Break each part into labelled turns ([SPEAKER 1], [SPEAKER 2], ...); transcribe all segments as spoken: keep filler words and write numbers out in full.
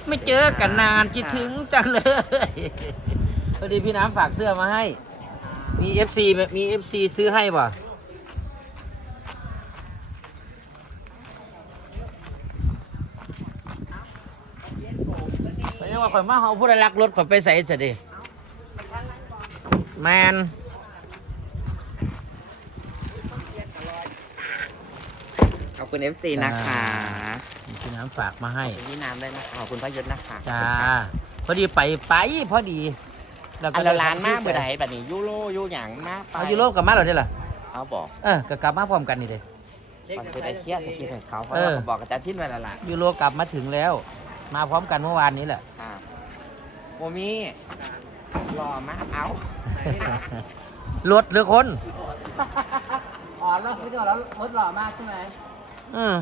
[SPEAKER 1] ไม่เจอกันนานคิดถึงจังเลยพอดีพี่น้ำฝากเสื้อมาให้มี เอฟ ซี มี เอฟ ซี ซื้อให้ป่ะไม่ใช่ว่าข่อยมาเขาพูดรักรถข่อยไปใส่เสร็จดิแมน
[SPEAKER 2] ขอบคุณ เอฟ ซี นะคะ
[SPEAKER 1] พี่น้ำฝากมาให้
[SPEAKER 2] พี่น้ำได้นะคะขอบคุณป้ายศนะคะ
[SPEAKER 1] จ้าพอดีไปไปพอดี
[SPEAKER 2] แล้วก็ร้านมากเมื่อไหร่แบบนี้ยูโรยูหยางมากไป
[SPEAKER 1] เอายูโรกลับมาหรอเนี่ยล่ะ
[SPEAKER 2] เอาบอก
[SPEAKER 1] เออก็กลับมาพร้อมกันนี่เลย
[SPEAKER 2] มันจะได้เครียดสกิลของเขาเพราะเราบอกกับอาจารย์ทิ้นไว้แล้วล่ะ
[SPEAKER 1] ยูโรกลับมาถึงแล้วมาพร้อมกันเมื่อวานนี้แหละ
[SPEAKER 2] โมมี่รอมากเอา
[SPEAKER 1] รถหรือคน
[SPEAKER 2] อ๋อแล้วคือเรารถหล่อมากใช่ไหม
[SPEAKER 1] อืม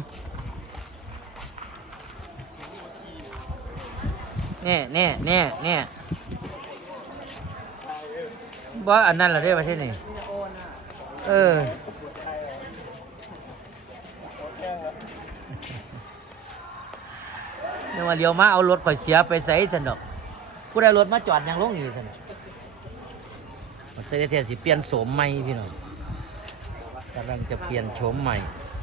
[SPEAKER 1] เนี่ยเนี่ยเนี่ยเนี่ยว่าอันนั้นเหรอได้ประเทศนี้เออเนี่ยมาเลี้ยวมาเอารถข่อยเสียไปใส่ฉันดอกผู้ใดรถมาจอดยังลงอยู่ฉันมันเสด็จเทียนสิเปลี่ยนโฉมใหม่พี่น้องกำลังจะเปลี่ยนโฉมใหม่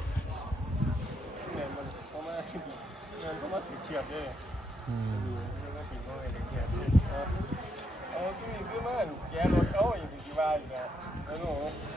[SPEAKER 1] อืม
[SPEAKER 3] เอาซึ่งคือมันแกรถเขาอย่างที่ว่าอยู่นะแล้วหนู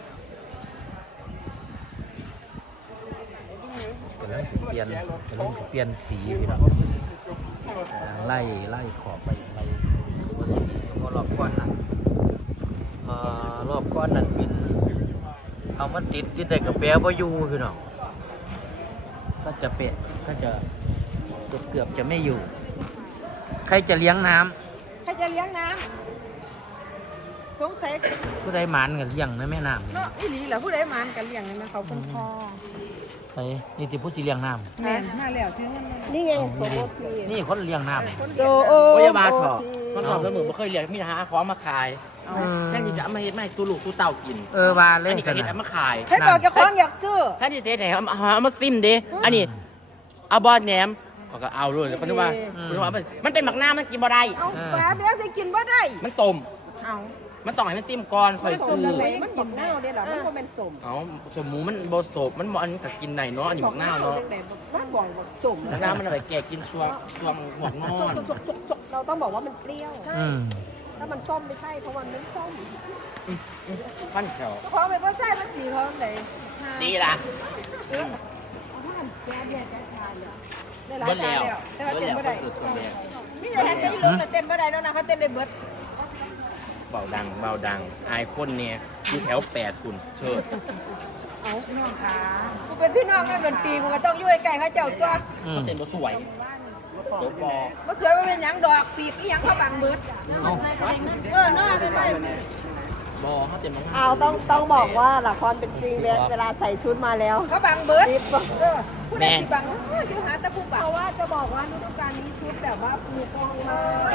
[SPEAKER 1] กำลังสิเปลี่ยนกำลังสิเปลี่ยนสีพี่น้องไล่ไล่ขอบไปไล่สุภาษิตพอรอบก้อนนั้นเอ่อรอบก้อนนั้นเป็นเอามันติดติดได้กับแปรบ่อยู่พี่น้องก็จะเป็ดก็จะเกือบเกือบจะไม่อยู่ใครจะเลี้ยงน้
[SPEAKER 4] ำใครจะเลี้ยงน้ำสงสัย
[SPEAKER 1] ผู้ใดหมานกันเลี้ยงนะแม่น้ำ
[SPEAKER 4] เนาะอีหลีเหรอผู้ใดหมานกันเลี้ยงนะเขาคนทอ
[SPEAKER 1] ไอ้นี่ที่ผู้สิเลี้ยงน้ำ
[SPEAKER 4] แม่มาแล้วถึงนี่ไงโซโอที
[SPEAKER 1] นี่คนเลี้ยงน้ำ
[SPEAKER 4] โซโอ
[SPEAKER 2] พยาบาลเถอะมันหอมแล้วเหมือนไม่เคยเลี้ยงมีหาของมาขายแค่นี้จะเอามาเฮ็ดมาให้ตัวลูกตัวเต่ากิน
[SPEAKER 1] เออบาเลย
[SPEAKER 2] อันนี้ก็เฮ็ดเอามาขาย
[SPEAKER 4] ให้บอกจะคล้องอยากซื้อ
[SPEAKER 2] แค่นี้เฮ็ดไหนเอาเอามาซิมดิอันนี้เอาบอลแหนมก็เอาเลยแล้วก็นึกว่านึกว่ามันเป็นหมักหน้ามันกินบ่ได้
[SPEAKER 4] เอาแฝดเบี้ยจะกินบ่ได้
[SPEAKER 2] มันต้ม
[SPEAKER 4] เอา
[SPEAKER 2] มันต้องให้มันซิมก่อนค่อยซื้อ
[SPEAKER 4] มันกินเน่าเด้หรอมันเป็นสม
[SPEAKER 2] เอาสมหมูมันบ่สมมันมันก็กินได้เนาะอันนี้หมักหน้าเนาะ
[SPEAKER 4] มันบ่อยสม
[SPEAKER 2] หน้ามันอะไรแก่กินช่วงช่วงหมวกนอน
[SPEAKER 4] เราต้องบอกว่ามันเปรี้ยวใช่ถ้ามันส้มไม่ใช่เพราะมันไม่ส้ม
[SPEAKER 2] พันเขียว
[SPEAKER 4] เพราะมันก็ใช่มันสีเขาไหน
[SPEAKER 2] ดีละ
[SPEAKER 4] แก่แก่แก่ทานเลย
[SPEAKER 2] เบิดแล้ว
[SPEAKER 4] แต่ว่าเต้นบ่ได้มีแต่เต้นที่ลงแต่เต้นบ่ได้แล้วนะเขาเต้นได้เบิด
[SPEAKER 2] เบาดังเบาดังไอคนเนี่ยอยู่แถวแปดคุณเชิด
[SPEAKER 4] เอาน้องขากูเป็นพี่น้องกันเป็นปีกูก็ต้องยุ่ยไก่เขาเจ้าตัว
[SPEAKER 2] เขาเต้นบ่สวยจบบอ
[SPEAKER 4] บ่สวยว่าเป็นหยังดอกปีกอีหยังเขาบังเบิดเออเนาะเป็นไร
[SPEAKER 2] บอเขาเต้นบ่
[SPEAKER 5] เอาต้องต้องบอกว่าละครเป็นฟรีเวลาใส่ชุดมาแล้ว
[SPEAKER 4] เขาบังเบิดเออผู้ใดที่บังอยู่หาแต่ผู้บัง
[SPEAKER 5] เพราะว่าจะบอกว่าฤดูกาลนี้ชุดแบบว่าปูกองมาก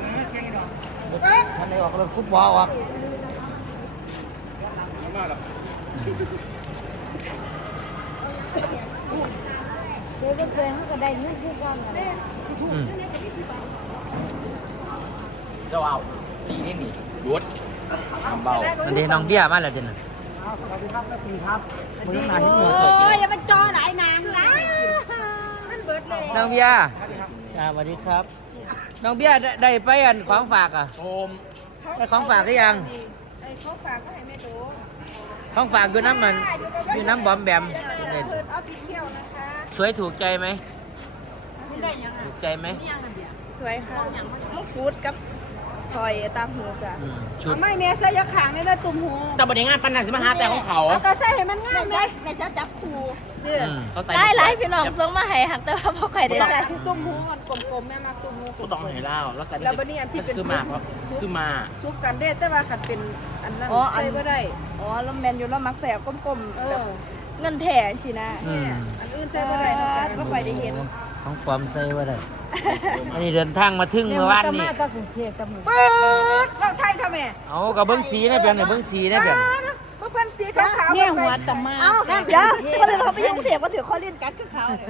[SPEAKER 1] ท่านได้ออกรถคุบบอลออก
[SPEAKER 5] เดี๋ยวก็เจอเขาก็ได้นู่นทุกวันเลย
[SPEAKER 2] เจ้าเอาตีนี่หนีรถทำเบา
[SPEAKER 1] อันนี้น้องเบี้ยมาแล้วจ้ะน่ะ
[SPEAKER 3] สวัสดีครับแม่ปีครับ
[SPEAKER 1] มึงมาที่มือ
[SPEAKER 4] โอ้ยอย่ามาจอหลายนางนะมันเบิดเลย
[SPEAKER 1] น้องเบี้ยสวัสดีครับน้องเบี้ยได้ไปอันของฝากอ่ะ
[SPEAKER 2] โอม
[SPEAKER 1] ได้ของฝากหรือยัง
[SPEAKER 4] ไอ้ของฝากก็ให้แม่ดู
[SPEAKER 1] ของฝากอยู่น้ำมันอยู่น้ำบอมแบม
[SPEAKER 4] เอาไปเที่ยวนะคะ
[SPEAKER 1] สวยถูกใจไหมถูกใจไหม
[SPEAKER 5] สวยค่ะมุกฟูดกับซอยตามหูจ้ะ
[SPEAKER 1] ชุด
[SPEAKER 4] ไม่เมียใส่ยาขางนี่นะตุ่มหู
[SPEAKER 2] แต่บริงานปันนันสิมาหาแต่ของเขา
[SPEAKER 4] ก็ใส่ให้มันง่ายไหม
[SPEAKER 5] ในเจ้าจับคู
[SPEAKER 2] ได้
[SPEAKER 5] หลายพี่น้องส่งมาให้หักแต่ว่าพอใครได้ใส่
[SPEAKER 4] ตุ่มหูมันกลมๆแม่มาตุ่มหู
[SPEAKER 2] ก็ต้องให้เล่าแล้วใส่
[SPEAKER 4] แล้วบันนี้อันที่เป็น
[SPEAKER 2] คือมาเพราะคือมา
[SPEAKER 4] ซุปกันเด้แต่ว่าขัดเป็นอันนั้นใส่ไม่ได้
[SPEAKER 5] อ๋อแล้วแมนอยู่แล้วมักแสบก้มๆแบบเงินแถ่สินะ
[SPEAKER 4] อันอื่นใส่ไม่ได้
[SPEAKER 5] ก็ไปได้เห็น
[SPEAKER 1] ของความใส่ไม่ได้อันนี้เดินทางมาถึงเมื่อวานนี้
[SPEAKER 5] ก็กรุงเทพกับมือ
[SPEAKER 4] เปิดเราไทยทำไม
[SPEAKER 1] เอากับเบิ้งสีนะเพียงเนี่ยเบิ้งสีนะเพียง
[SPEAKER 4] เพื่อนสีขาวๆ
[SPEAKER 6] เนี่ยหัวตะมา
[SPEAKER 5] เอ้าเดี๋ยวคนอื่นเขาไปยุ่งเสียก็ถือข้อเล่นกัดกับเขาเนี่ย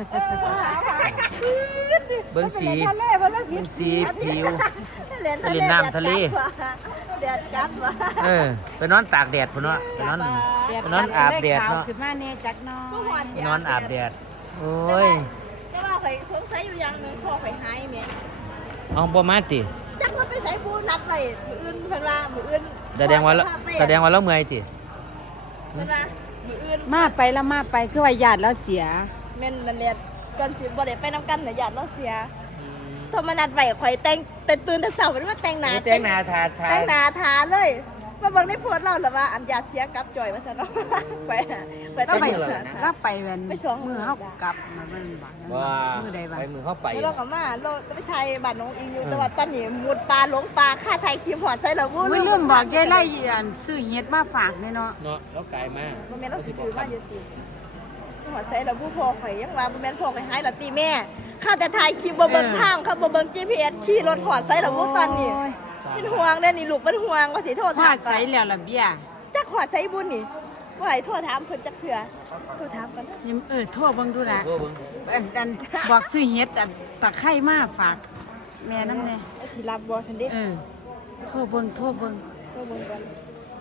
[SPEAKER 1] เบิ้งสี
[SPEAKER 4] ทะเลเพราะเรา
[SPEAKER 1] เบิ้งสีผิว
[SPEAKER 5] เล่น
[SPEAKER 1] เล่นน้ำทะเล
[SPEAKER 5] แดดกัดวะ
[SPEAKER 1] เออไปนอนตากแดดพุ่นเนาะไปนอนไปนอนอาบแดดเนาะ
[SPEAKER 6] ขึ้นมาเนี่ยจักน้อ
[SPEAKER 5] ก็
[SPEAKER 6] ย
[SPEAKER 5] หวาน
[SPEAKER 1] ไปนอนอาบแดดโอ้ย
[SPEAKER 5] จะว่าข่อยสงสัยอยู่อย่างหนึงพ่อข่อยหายแม่
[SPEAKER 1] เอาบ่มาติ
[SPEAKER 5] จักว่าไปใส่บูนัดไปมืออื่นเพิ่นว่ามืออื่น
[SPEAKER 1] แสดงว่าเราแสดงว่าเราเมื่อยติ
[SPEAKER 5] เพิ่นว่ามืออื่น
[SPEAKER 6] มาไปแล้วมาไปคือว่าญาติแล้วเสีย
[SPEAKER 5] แม่นนั่นแหละก่อนสิบ่ได้ไปนํกันน่ะญาติเราเสียโทรมานัดไว้ข่อยแต่งแต่ตื่นแต่เช้าเป็นว่าแต่งหน้า
[SPEAKER 1] แต่งหน้าทาทา
[SPEAKER 5] แต่งหน้าทาเลยมาเบิ่งในโพสต์เราแล้วว่าอันญาติเสียกับจอยว่าซั่นเนาะไปหาไป
[SPEAKER 6] แล้ว
[SPEAKER 5] แต่ง
[SPEAKER 6] ไป
[SPEAKER 5] หน้า
[SPEAKER 6] แล้วไปแวน
[SPEAKER 5] ไปสองมื้
[SPEAKER 6] มื
[SPEAKER 5] อ
[SPEAKER 6] อเฮากลับมาบ้านบ้าน
[SPEAKER 1] ว่า
[SPEAKER 6] มือใดบ้าน
[SPEAKER 1] ไปมือเข้าไป
[SPEAKER 5] เรากลับมาเราไปไทยบ้านน้องอิงอยู่แต่ว่าตอนนี้มุดปลาหลงปลาค่าไทยครีมหอดใส่ละวู้
[SPEAKER 6] อุ้ยลืมบอกยายไล่อันซื้อเฮ็ดมาฝากเนี่ยเนาะ
[SPEAKER 1] เนาะแล้วไกลมาก
[SPEAKER 5] บ่แม่นเราสิซื้อมาอยู่ติหอดใส่ละวู้พ่อข่อยยังว่าบ่แม่นพ่อข่อยหายละตีแม่ข้าแต่ถ่ายคลิปบ่เบิ่งทางเขาบ่เบิ่ง จี พี เอส ขี่รถหอดใส่ละวู้ตอนนี้เป็นห่วงเด้อนี่ลูกเป็นห่วงว่าสิโทษ
[SPEAKER 6] พา
[SPEAKER 5] ถาม
[SPEAKER 6] ดใส่แล้วล่ะเบี้ย
[SPEAKER 5] จักหอดใส่บุญนี่บ่ให้โทษถามเพิ่นจักเทื่อโทษถามกัน
[SPEAKER 6] เออโทั่วเบิ่งดูนะ
[SPEAKER 1] โอ้เบิ่ง
[SPEAKER 6] อันอันบอกซื้อเฮ็ดอันตะไคร้มาฝากแม่นำแน่
[SPEAKER 5] สิรับบ่ซั่นเด้
[SPEAKER 6] เออโทั่วเบิ่งโทั่วเบิ่ง
[SPEAKER 5] โทษเบิ่งกัน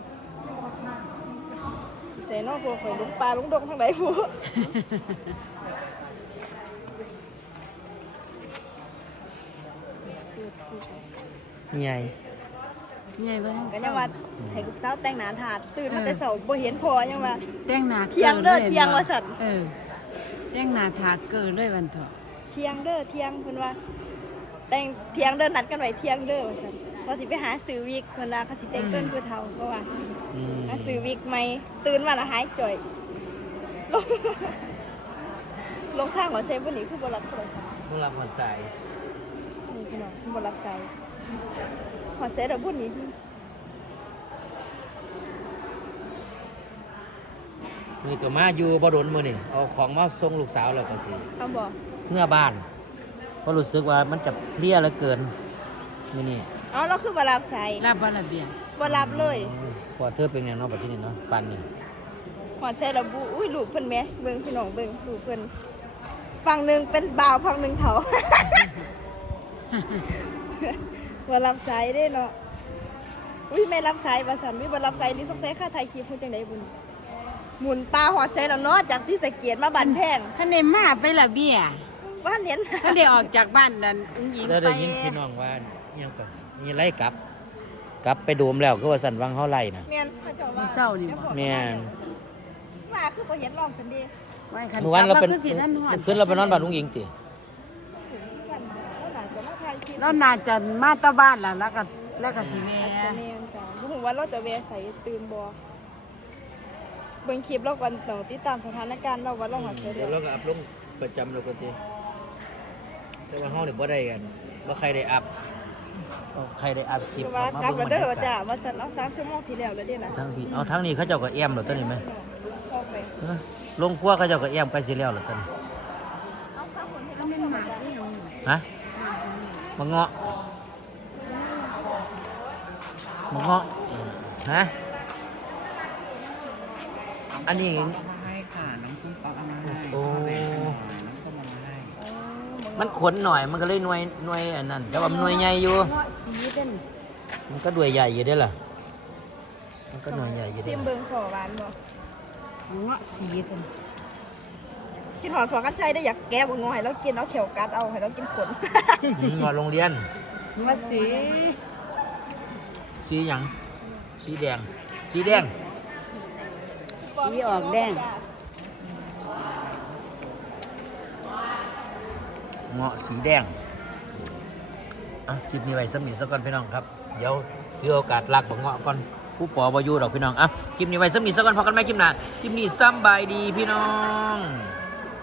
[SPEAKER 5] ใส่เนาะพ่อข่อยลงปลาลงดงทางใดผู้
[SPEAKER 1] ใหญ่
[SPEAKER 6] ใหญ่บ่ทัน
[SPEAKER 5] ก็
[SPEAKER 6] เศ
[SPEAKER 5] ยั
[SPEAKER 6] ร้าง
[SPEAKER 5] ว่าให้ลูกสาวแต่งหน้าถาดตื่นมาแต่เช้าบ่เห็นพ่อยังว่า
[SPEAKER 6] แต่งหน้า
[SPEAKER 5] เที่ยงเด้อเที่ยงว่าซั่น
[SPEAKER 6] เออแต่งหน้าทาเกินเลยวันเถอะ
[SPEAKER 5] เที่ยงเด้อเที่ยงเพิ่นว่า แต่งเที่ยงเด้อนัดกันไว้เที่ยงเด้อว่าซั่นเขาสิไปหาซื้อวิกเพิ่นว่าเขาสิแต่งเกินผู้เฒ่าเพราะว่า
[SPEAKER 1] อืม
[SPEAKER 5] หาซื้อวิกใหม่ตื่นมาแล้วหายจ่อยลงลงทางหัวใช้บ่นี่คือบ่รับโทรศัพท์
[SPEAKER 1] ผู้รับคนใจ
[SPEAKER 5] นี่พี่น้องบ่รับสายหัวใช้ดอกบุญนี่
[SPEAKER 1] นี่ก็มาอยู่บ่โดนมื้อนี่เอาของมาส่งลูกสาวแล้วก็สิ
[SPEAKER 5] เอาบ่
[SPEAKER 1] เมื่อบ้านเพราะรู้สึกว่ามันจะเพลียเหลือเกินนี่นี่
[SPEAKER 5] เอาเราคือบ่รับสาย
[SPEAKER 6] รับบ่ละเบี้ย
[SPEAKER 5] บ่รับเลย
[SPEAKER 1] พอเธอเป็นอย่างเนาะแบบที่นี่เนาะปันนี่
[SPEAKER 5] หัวใช้ดอกบุอุ้ยลูกเพิ่นแหมเบิ่งพี่น้องเบิ่งลูกเพิ่นฝั่งหนึงเป็นบ่าวฝั่งหนึงเฒ่า บ่รับสายเด้เนาะอุ้ยไม่รับสายว่าซั่นมีบ่รับสายนี่สงสัยค่าถ่ายคลิปเพิ่นจังไดบุญหมุนตาหอดใส่แล้วเนาะจากศรีสะเกษมาบ้านแพง
[SPEAKER 6] ท่านได้มาไปละเบี้ย
[SPEAKER 5] บ้านเห็น
[SPEAKER 6] ท่านได้ออกจากบ้านนั่นอุ้งหญิง
[SPEAKER 1] แล้ว
[SPEAKER 6] ไป
[SPEAKER 1] ได้ยินพี่น้องว่ายังก่อนมีไล่กลับ กลับไปโดมแล้วก็ว่าสันวังเขาไล่นะ
[SPEAKER 5] แม่นเขาเจ้าว่า
[SPEAKER 6] เศร้านี่บ่
[SPEAKER 1] แม่น
[SPEAKER 5] มาคือบ่เห็นรองสันดี
[SPEAKER 6] ไว้คัน
[SPEAKER 1] เมื่อวานเราเป็น
[SPEAKER 6] กลับมคือสิท่านฮอด
[SPEAKER 1] ขึ้นเราไปนอนบ้านลุงหญิงติ
[SPEAKER 5] บ้านเขาน่าจะมาถ่ายคลิป
[SPEAKER 6] แล้วน่าจะมาตะบ้านล่ะแล้วก็แล้วก็สิแม่
[SPEAKER 5] จะแม่นจ้ะบ่ฮู้ว่าเราจะแวะใส่ตื่นบ่เบิ่งคลิปเราก่อนต้องติดตามสถานการณ์เราว่าเราหอดใส่
[SPEAKER 1] เดี๋
[SPEAKER 5] เด้
[SPEAKER 1] ยว
[SPEAKER 5] อ
[SPEAKER 1] เราก็อัพลงประจำเราก็ติแต่ว่าห้องเนี่ยบ่ได้กันบ่ใครได้อัพบ่ใครได้อัพคลิป
[SPEAKER 5] เพราะว่า
[SPEAKER 1] ออกมาก
[SPEAKER 5] ลับ
[SPEAKER 1] เบิ่ง
[SPEAKER 5] แล้ว
[SPEAKER 1] บรร
[SPEAKER 5] เด้อย
[SPEAKER 1] ากา
[SPEAKER 5] จ้ะ
[SPEAKER 1] ศ
[SPEAKER 5] มาสั่นเอาสามชั่วโมงที่แล้วแล้วเด้นะ
[SPEAKER 1] ทั้งพี่เอาทั้งนี้เขาเจ้าก็แอมแล้วตอนนี้ไหม
[SPEAKER 5] ชอบไป
[SPEAKER 1] เออลงครัวเขาเจ้าก็แอมใกล้สิแล้วแล้วตอนนี้
[SPEAKER 5] เอาข้าวคนให้เราเป็นหมาจ้ะ
[SPEAKER 1] ฮะมะเงาะมะเงาะฮะอันนี้
[SPEAKER 6] ให้ค่ะน้องกุ้งปอกเอามาให้
[SPEAKER 1] โอ้
[SPEAKER 6] น้องก็มาให้
[SPEAKER 1] มันขนหน่อยมันก็เลยหน่วยหน่วยอันนั้นแต่ว่ามันหน่วยใหญ่อยู่
[SPEAKER 6] เงาะสีเป็น
[SPEAKER 1] มันก็ด้วยใหญ่อยู่เด้อล่ะมันก็หน่วยใหญ่อยู่
[SPEAKER 5] ซิ
[SPEAKER 1] เด้อ
[SPEAKER 5] มเบิ่งขอหวานบ่
[SPEAKER 6] เงาะสีเป็น
[SPEAKER 5] กินหอดพอกันใช้ได้อยากแก้บ่งอให้เรากินเอาเขียวกัดเอาให้เรากินขน
[SPEAKER 1] อืมงอโรงเรียน
[SPEAKER 6] เงาะสี
[SPEAKER 1] สีหยังสีแดงสีแดง
[SPEAKER 6] สีออกแดง
[SPEAKER 1] เงาะสีแดงอ่ะคลิปนี้ไว้สำนิทซะก่อนพี่น้องครับเดี๋ยวถือโอกาสลักบักเงาะก่อนผู้ปอบอยู่ดอกพี่น้องอ่ะคลิปนี้ไว้สำนิทซะก่อนพอกันไหมคลิปหน้าคลิปนี้ซ้ำบายดีพี่น้อง